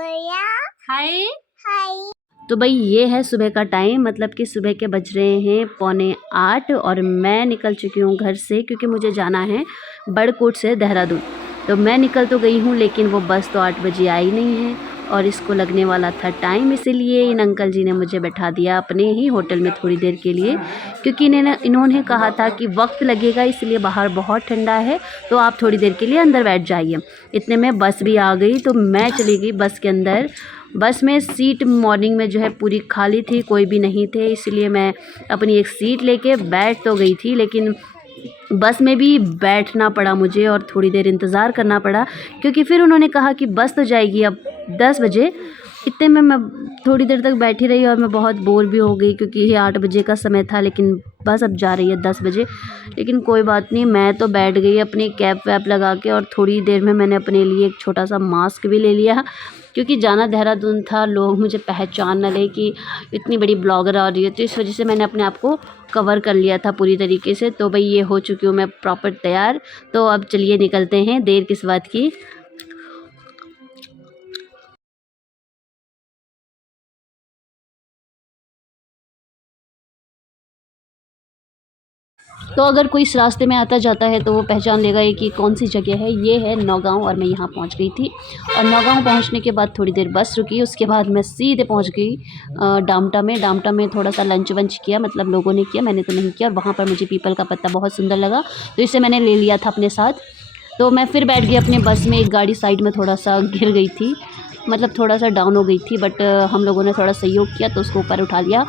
हाय। तो भाई ये है सुबह का टाइम, मतलब कि सुबह के बज रहे हैं 7:45 और मैं निकल चुकी हूँ घर से, क्योंकि मुझे जाना है बड़कोट से देहरादून। तो मैं निकल तो गई हूँ, लेकिन वो बस तो 8 बजे आई नहीं है और इसको लगने वाला था टाइम, इसीलिए इन अंकल जी ने मुझे बैठा दिया अपने ही होटल में थोड़ी देर के लिए, क्योंकि इन्होंने कहा था कि वक्त लगेगा, इसलिए बाहर बहुत ठंडा है तो आप थोड़ी देर के लिए अंदर बैठ जाइए। इतने में बस भी आ गई, तो मैं चली गई बस के अंदर। बस में सीट मॉर्निंग में जो है पूरी खाली थी, कोई भी नहीं थे, इसलिए मैं अपनी एक सीट लेके बैठ तो गई थी, लेकिन बस में भी बैठना पड़ा मुझे और थोड़ी देर इंतज़ार करना पड़ा, क्योंकि फिर उन्होंने कहा कि बस तो जाएगी अब 10 बजे। इतने में मैं थोड़ी देर तक बैठी रही और मैं बहुत बोर भी हो गई, क्योंकि ये 8 बजे का समय था, लेकिन बस अब जा रही है 10 बजे। लेकिन कोई बात नहीं, मैं तो बैठ गई अपनी कैप वैप लगा के, और थोड़ी देर में मैंने अपने लिए एक छोटा सा मास्क भी ले लिया, क्योंकि जाना देहरादून था, लोग मुझे पहचान न ले कि इतनी बड़ी ब्लॉगर आ रही है, तो इस वजह से मैंने अपने आप को कवर कर लिया था पूरी तरीके से। तो भाई ये हो चुकी हूँ मैं प्रॉपर तैयार। तो अब चलिए निकलते हैं, देर किस बात की। तो अगर कोई इस रास्ते में आता जाता है तो वो पहचान लेगा ये कि कौन सी जगह है। ये है नौगांव और मैं यहाँ पहुँच गई थी। और नौगांव पहुँचने के बाद थोड़ी देर बस रुकी, उसके बाद मैं सीधे पहुँच गई डामटा में। डामटा में थोड़ा सा लंच वंच किया, मतलब लोगों ने किया, मैंने तो नहीं किया। और वहाँ पर मुझे पीपल का पत्ता बहुत सुंदर लगा, तो इसे मैंने ले लिया था अपने साथ। तो मैं फिर बैठ गई अपने बस में। एक गाड़ी साइड में थोड़ा सा गिर गई थी, मतलब थोड़ा सा डाउन हो गई थी, बट हम लोगों ने थोड़ा सहयोग किया तो उसको ऊपर उठा लिया।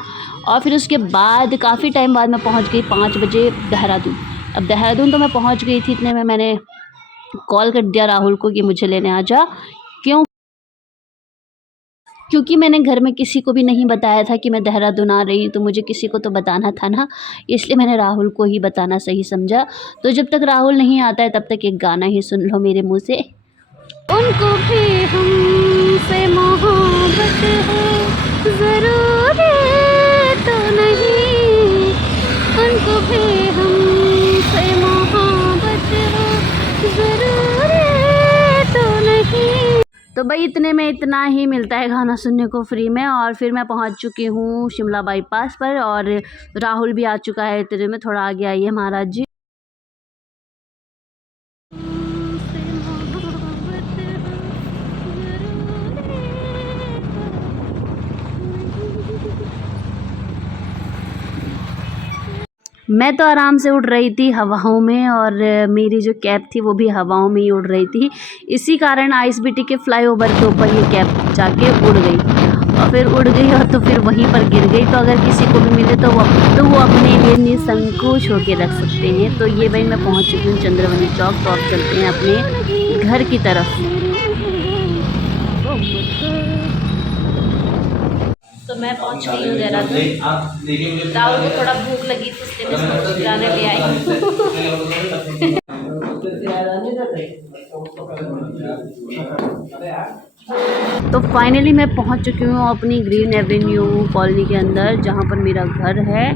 और फिर उसके बाद काफ़ी टाइम बाद मैं पहुंच गई 5 बजे देहरादून। अब देहरादून तो मैं पहुंच गई थी, इतने में मैंने कॉल कर दिया राहुल को कि मुझे लेने आ जा। क्यों? क्योंकि मैंने घर में किसी को भी नहीं बताया था कि मैं देहरादून आ रही हूँ, तो मुझे किसी को तो बताना था ना, इसलिए मैंने राहुल को ही बताना सही समझा। तो जब तक राहुल नहीं आता है तब तक एक गाना ही सुन लो मेरे मुँह से। उनको भी हमसे मोहब्बत है, ज़रूरी तो नहीं, उनको भी हमसे मोहब्बत है, ज़रूरी तो नहीं। तो भाई इतने में इतना ही मिलता है गाना सुनने को फ्री में। और फिर मैं पहुंच चुकी हूँ शिमला बाईपास पर, और राहुल भी आ चुका है। इतने में थोड़ा आगे आई है महाराज जी। मैं तो आराम से उड़ रही थी हवाओं में, और मेरी जो कैब थी वो भी हवाओं में ही उड़ रही थी। इसी कारण आईएसबीटी के फ्लाईओवर के ऊपर ये कैब जाके उड़ गई, और फिर उड़ गई और तो फिर वहीं पर गिर गई। तो अगर किसी को भी मिले तो वो अपने लिए निसंकोच होकर रख सकते हैं। तो ये भाई मैं पहुंच चुकी हूँ चंद्रवनी चौक। तो अब चलते हैं अपने घर की तरफ। तो मैं पहुंच गई हूँ देहरादून। राहुल को थोड़ा भूख लगी थी, इसलिए मैं इसको खिलाने ले आई हूँ। तो फाइनली मैं पहुंच चुकी हूँ अपनी ग्रीन एवेन्यू कॉलोनी के अंदर, जहाँ पर मेरा घर है।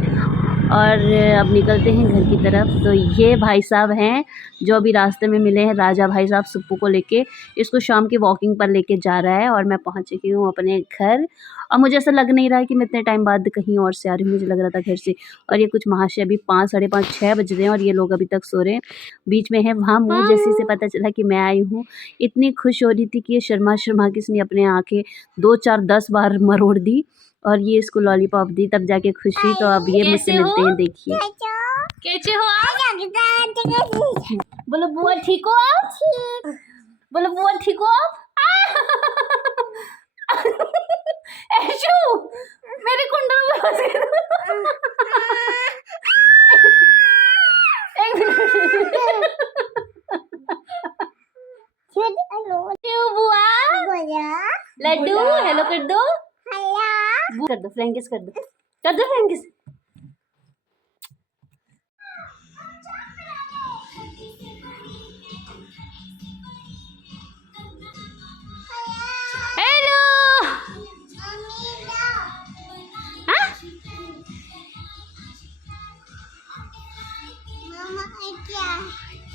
और अब निकलते हैं घर की तरफ। तो ये भाई साहब हैं जो अभी रास्ते में मिले हैं, राजा भाई साहब सुप्पू को लेके। इसको शाम की वॉकिंग पर लेके जा रहा है, और मैं पहुंच चुकी हूँ अपने घर। और मुझे ऐसा लग नहीं रहा है कि मैं इतने टाइम बाद कहीं और से आ रही हूँ, मुझे लग रहा था घर से। और ये कुछ महाशय अभी 5, साढ़े 5, 6 बज रहे हैं और ये लोग अभी तक सो रहे हैं। बीच में है वहाँ मुँह जैसी से पता चला कि मैं आई हूँ। इतनी खुश हो रही थी कि ये शर्मा शर्मा के इसने अपने आँखें 2, 4, 10 बार मरोड़ दी, और ये इसको लॉलीपॉप दी, तब जाके खुशी। तो अब ये मुझसे मिलते हैं, देखिए। कैसे हो आप? बोलो बुआ ठीक हो आप? बोलो बुआ ठीक हो आप? ऐशू, मेरे कुंडल में फंस गए। एक मिनट। क्यों बुआ? लड्डू हेलो कर दो। कर दो फ्लैंकिस, कर दो, कर दो फ्लैंकिस। हेलो। हाँ?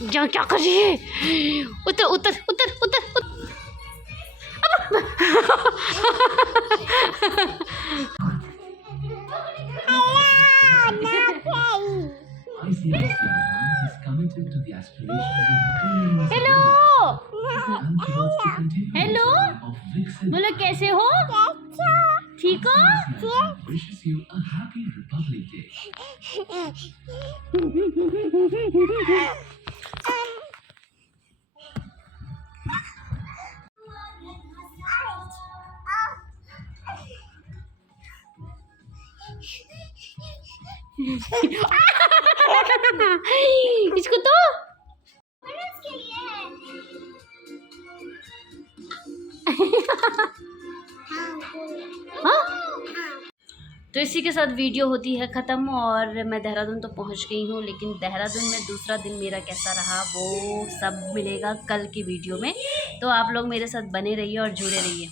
क्या क्या कर रही है? उतर उतर उतर उतर, उतर। हेलो हेलो, बोलो कैसे हो? ठीक हो? इसको तो हाँ? तो इसी के साथ वीडियो होती है ख़त्म और मैं देहरादून तो पहुंच गई हूँ, लेकिन देहरादून में दूसरा दिन मेरा कैसा रहा वो सब मिलेगा कल की वीडियो में। तो आप लोग मेरे साथ बने रहिए और जुड़े रहिए।